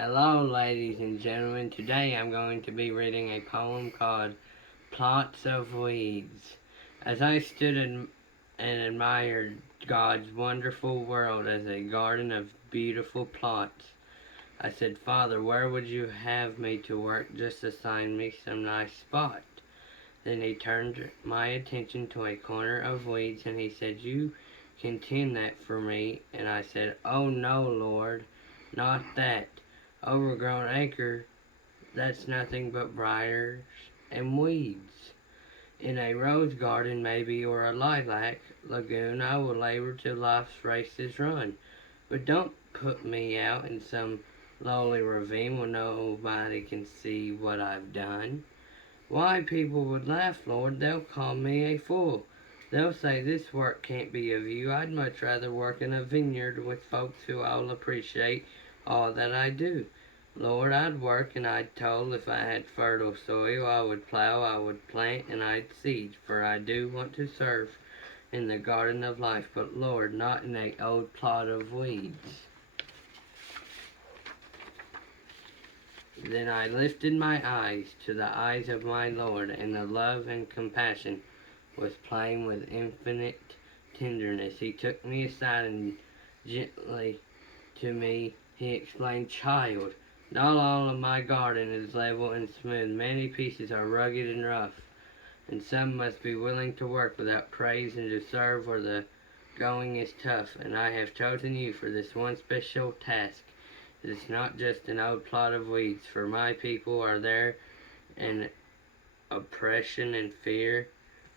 Hello, ladies and gentlemen. Today I'm going to be reading a poem called Plots of Weeds. As I stood and admired God's wonderful world as a garden of beautiful plots, I said, Father, where would you have me to work? Just assign me some nice spot. Then he turned my attention to a corner of weeds and he said, You can tend that for me. And I said, Oh no, Lord, not that. Overgrown acre, that's nothing but briars and weeds. In a rose garden, maybe, or a lilac lagoon, I will labor till life's race is run. But don't put me out in some lowly ravine where nobody can see what I've done. Why, people would laugh, Lord. They'll call me a fool. They'll say this work can't be of you. I'd much rather work in a vineyard with folks who all appreciate all that I do. Lord, I'd work and I'd toil if I had fertile soil. I would plow, I would plant, and I'd seed, for I do want to serve in the garden of life, but Lord, not in a old plot of weeds. Then I lifted my eyes to the eyes of my Lord, and the love and compassion was plain with infinite tenderness. He took me aside and gently to me he explained, Child, not all of my garden is level and smooth. Many pieces are rugged and rough, and some must be willing to work without praise and to serve where the going is tough. And I have chosen you for this one special task. It is not just an old plot of weeds, for my people are there in oppression and fear,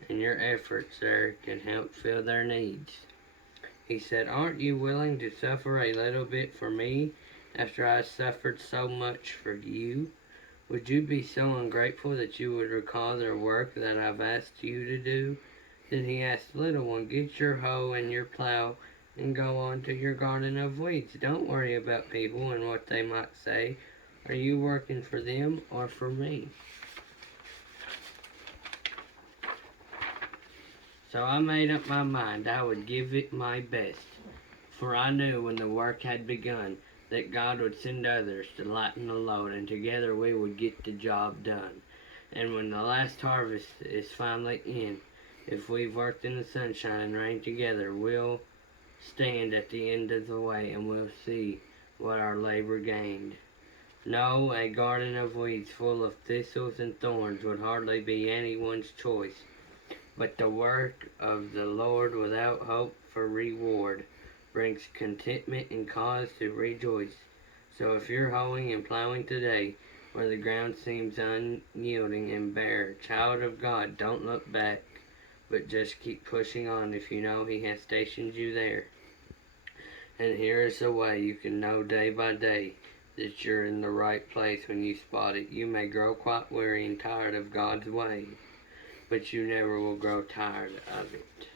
and your efforts there can help fill their needs. He said, Aren't you willing to suffer a little bit for me after I suffered so much for you? Would you be so ungrateful that you would recall the work that I've asked you to do? Then he asked, Little one, get your hoe and your plow and go on to your garden of weeds. Don't worry about people and what they might say. Are you working for them or for me? So I made up my mind I would give it my best, for I knew when the work had begun that God would send others to lighten the load, and together we would get the job done. And when the last harvest is finally in, if we've worked in the sunshine and rain together, we'll stand at the end of the way and we'll see what our labor gained. No, a garden of weeds full of thistles and thorns would hardly be anyone's choice. But the work of the Lord without hope for reward brings contentment and cause to rejoice. So if you're hoeing and plowing today, where the ground seems unyielding and bare, child of God, don't look back, but just keep pushing on if you know He has stationed you there. And here is the way you can know day by day that you're in the right place when you spot it. You may grow quite weary and tired of God's way, but you never will grow tired of it.